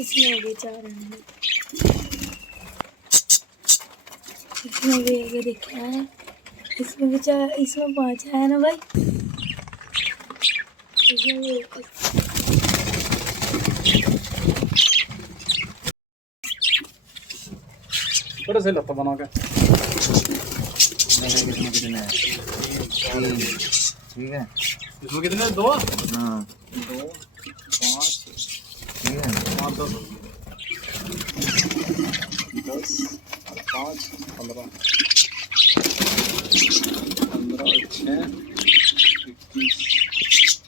इसमें हो गए 4 अंडे। इसमें भी ये देखा है, इसमें भी 4, इसमें 5 है ना भाई। इसमें भी थोड़ा से लता बना के कितने ठीक है। इसमें कितने 2 हाँ 2 5 ठीक है। 5 10 5 15 15 6